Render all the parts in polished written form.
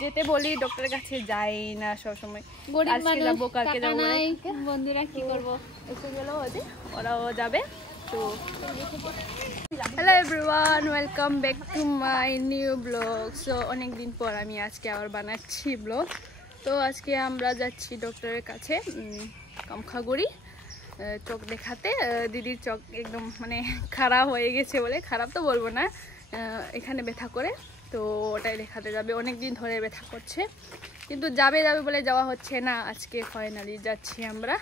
যেতে বলি ডক্টরের কাছে যাই না সব সময়। আজকে যাবো কালকে যাবো বন্ধুরা কি করবো এসে গেল ওরাও যাবে। তো hello everyone, welcome back to my new blog. So অনেকদিন পর আমি আজকে আবার বানাচ্ছি ব্লগ। তো আজকে আমরা যাচ্ছি ডক্টরের কাছে কামখাগুড়ি চোখ দেখাতে। দিদির চোখ একদম মানে খারাপ হয়ে গেছে বলে, খারাপ তো বলবো না, এখানে ব্যথা করে, তো ওটাই দেখাতে যাবে। অনেক দিন ধরে ব্যথা করছে কিন্তু যাবে বলে যাওয়া হচ্ছে না। আজকে ফাইনালি যাচ্ছি আমরা।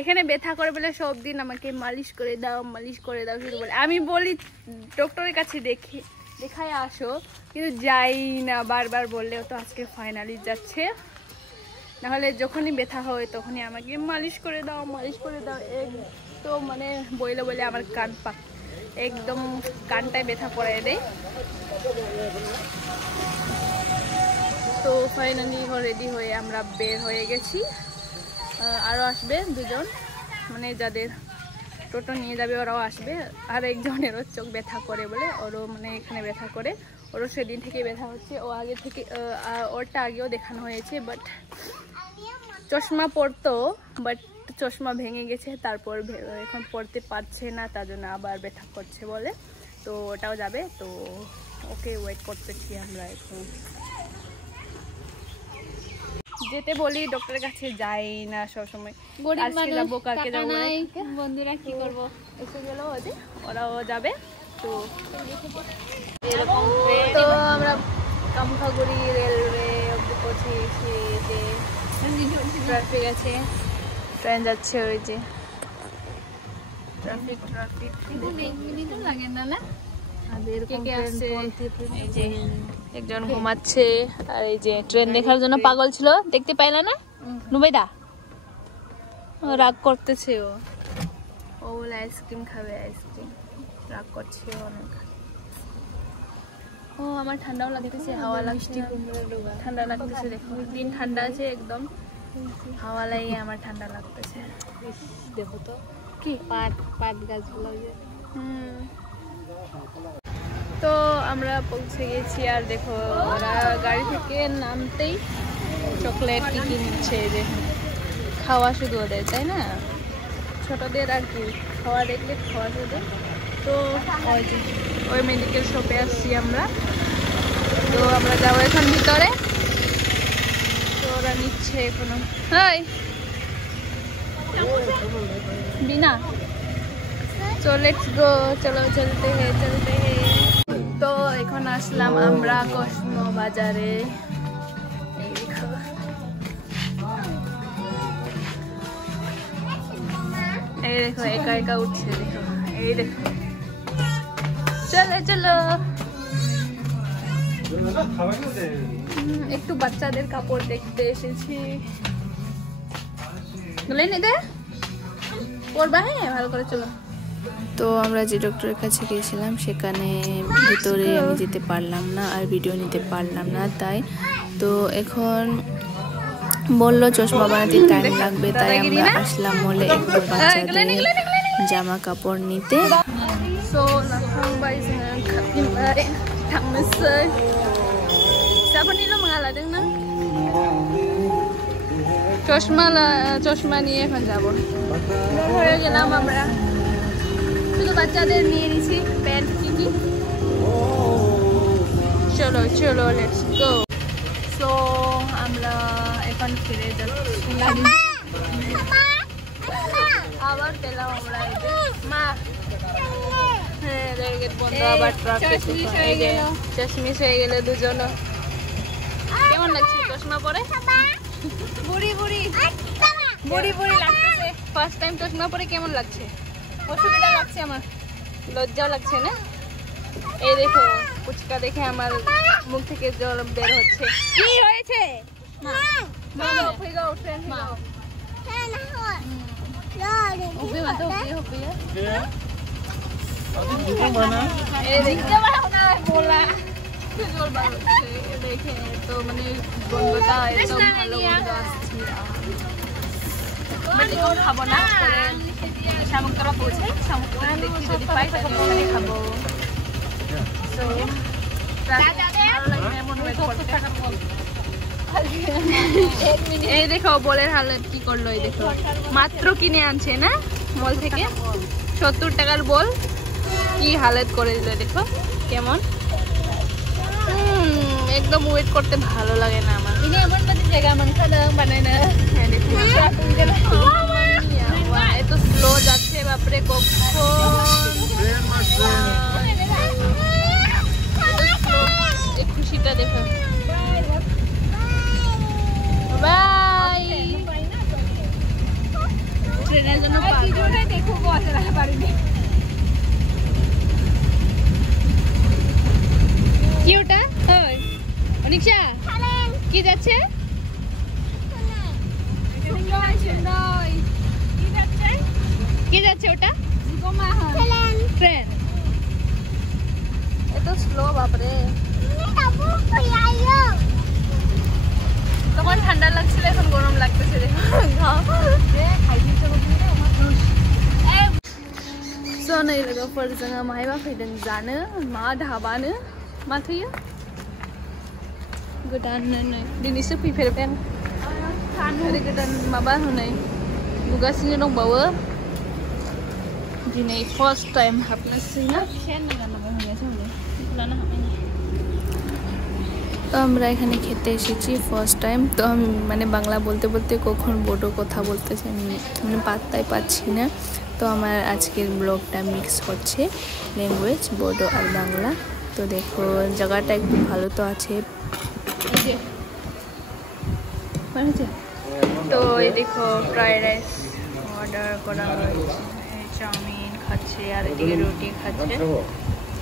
এখানে ব্যথা করে বলে সব দিন আমাকে মালিশ করে দাও শুধু বলে। আমি বলি ডক্টরের কাছে দেখায় আসো, কিন্তু যাই না, বারবার বললেও। তো আজকে ফাইনালি যাচ্ছে, নাহলে যখনই ব্যথা হয় তখনই আমাকে মালিশ করে দাও তো মানে বলে আমার কান পাক একদম কানটায় ব্যথা করে দেয়। তো ফাইনালি রেডি হয়ে আমরা বের হয়ে গেছি। আরও আসবে দুজন, মানে যাদের টোটো নিয়ে যাবে ওরাও আসবে। আর একজনেরও চোখ ব্যথা করে বলে, ওরও মানে এখানে ব্যথা করে, ওরও সেদিন থেকে ব্যথা হচ্ছে। ও আগে থেকে ওরটা আগেও দেখানো হয়েছে, বাট চশমা পরতো, বাট চশমা ভেঙে গেছে, তারপর এখন পড়তে পারছে না, তার জন্য আবার ব্যথা করছে বলে। তো ওটাও যাবে, তো ওকে ওয়েট করতেছি আমরা। এখন যেতে বলি ডক্টরের কাছে যাই না সব সময়। আজকে যাবো কালকে যাবো বন্ধুরা কি করবো এসে গেল ওরাও যাবে। তো তো আমরা কামখাগুড়ি রেলওয়ে অব্দি পৌঁছে গেছি। যে ট্রাফিক আছে, ট্রেন যাচ্ছে, ওই যে ট্রাফিক লাগে না। এই যে একজন ঘুমাচ্ছে, আর এই যে ট্রেন দেখার জন্য পাগল ছিল, দেখতে পাইলা না নুবেদা? রাগ করতেছে ও বলে আইসক্রিম খাবে, আইসক্রিম রাগ করছে অনেক। ও আমার ঠান্ডাও লাগতেছে, হাওয়া লাগছে, ঠান্ডা লাগতেছে। দেখো দিন ঠান্ডা আছে একদম, হাওয়া লাগিয়ে আমার ঠান্ডা লাগতেছে। দেখো তো কি পাট গাছগুলো। তো আমরা পৌঁছে গেছি, আর দেখো ওরা গাড়ি থেকে নামতেই চকলেট কি নিচ্ছে। যে খাওয়া শুধু ওদের, তাই না, ছোটদের আর কি খাওয়া দেখলে খাওয়া শুধু। তো ওই মেডিকেল শপে আসছি আমরা। তো আমরা যাবো এখন ভিতরে, তো ওরা নিচ্ছে এখনো। হাই বিনা, তো লেটস গো, চলো চলতে হে। তো এখন আসলাম আমরা কসমো বাজারে। এই দেখো একা একা উঠছে, দেখো এই দেখো। চলো একটু বাচ্চাদের কাপড় দেখতে এসেছি। পরবা? হ্যাঁ, ভালো করে চলো। তো আমরা যে ডক্টরের কাছে গিয়েছিলাম সেখানে ভিতরে আমি যেতে পারলাম না, আর ভিডিও নিতে পারলাম না, তাই তো এখন বললো চশমা বানাতে টাইম লাগবে, তাই আমরা আসলাম মলে একটু বাচ্চাদের জামা কাপড় নিতে। চশমা নিয়ে এখন যাবো। হয়ে গেলাম আমরা, শুধু বাচ্চাদের নিয়ে নিছি প্যান্ট কি। চলো লেটস গো। সো আমরা এখন ফিরে যাচ্ছি, আবার পেলাম আমরা মা। হ্যাঁ বন্ধু, আবার চশমিশ হয়ে গেল দুজন। কেমন লাগছে চশমা পরে? বুড়ি লাগতেছে। ফার্স্ট টাইম চশমা পরে কেমন লাগছে? অসুবিধা লাগছে, আমার লজ্জাও লাগছে না। এই দেখো ফুচকা দেখে আমার মুখ থেকে জল বের হচ্ছে। কি হয়েছে? দেখে তো মানে গন্ধটা একদম ভালো আসছে। খাবো না, শামুকতলা পৌঁছে শামুকতলা দেখি যদি পাই তাহলে ওখানে খাবো। So, এই দেখো বলের হালত কি করলো, এই দেখো মাত্র কিনে আনছে না মল থেকে 70 টাকার বল, কি হালত করে দিল দেখো কেমন। একদম ওয়েট করতে ভালো লাগে না আমার। ini emang tadi jaga mangsa dong banana. হ্যাঁ দেখো এত স্লো যাচ্ছে বাপরে, কখন এই খুশিটা দেখো। বাই ট্রেনের জন্য দেখো পারিনি। কি ওটা অনিশা কি যাচ্ছে? কি যাচ্ছে ওটা? ট্রেন এত স্লো বাপরে। তখন ঠান্ডা লাগছিল, এখন গরম লাগতেছে দেখো। So नै लोगोफोर जोङो माहायबा फैदों जानो, मा धाबानो मा थैयो गोदान नै दिनैसो फैफेरबाय आं ओरै गोदान माबा हनै नुगासिनो दंबावो। दिनै फार्स्ट टाइम हाबनोसै ना। তো আমরা এখানে খেতে এসেছি ফার্স্ট টাইম। তো আমি মানে বাংলা বলতে বলতে কখন বোডো কথা বলতেছি আমি মানে পাত্তাই পাচ্ছি না। তো আমার আজকের ব্লগটা মিক্স হচ্ছে ল্যাঙ্গুয়েজ বোডো আর বাংলা। তো দেখো জায়গাটা একটু ভালো তো আছে। তো এই দেখো ফ্রাইড রাইস অর্ডার করা হয়েছে, চাউমিন খাচ্ছে আর এদিকে রুটি খাচ্ছে,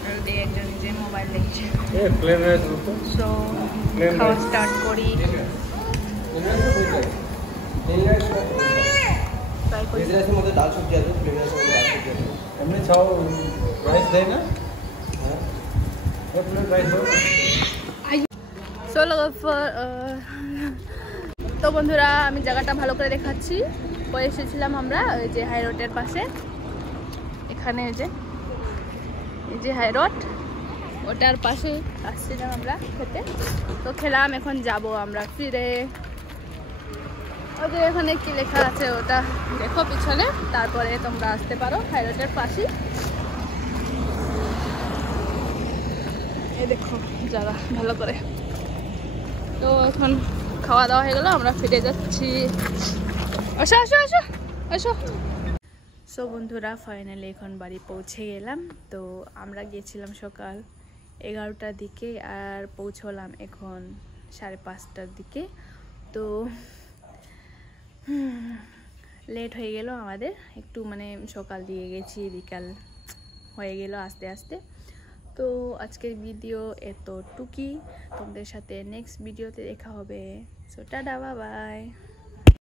আর ওদিকে একজন যে মোবাইল দেখছে। সো খাওয়া স্টার্ট করি। তো বন্ধুরা আমি জায়গাটা ভালো করে দেখাচ্ছি। পরে এসেছিলাম আমরা ওই যে হাই রোডের পাশে, এখানে এই যে হাই রোড, ওটার পাশে আসছিলাম আমরা খেতে। তো খেলাম, এখন যাব আমরা ফিরে। ওদের এখানে কি লেখা আছে ওটা দেখো পিছনে, তারপরে তোমরা আসতে পারো হাই রোডের পাশে। এই দেখো জায়গা ভালো করে। তো এখন খাওয়া দাওয়া হয়ে গেল, আমরা ফিরে যাচ্ছি। আসো আসো আসো আসো। সো বন্ধুরা ফাইনালি এখন বাড়ি পৌঁছে গেলাম। তো আমরা গিয়েছিলাম সকাল 11টার দিকে আর পৌঁছলাম এখন 5:30টার দিকে। তো লেট হয়ে গেল আমাদের একটু, মানে সকাল দিয়ে গেছি বিকাল হয়ে গেল আস্তে আস্তে। তো আজকের ভিডিও এতটুকুই, তোমাদের সাথে নেক্সট ভিডিওতে দেখা হবে। So tata bye bye.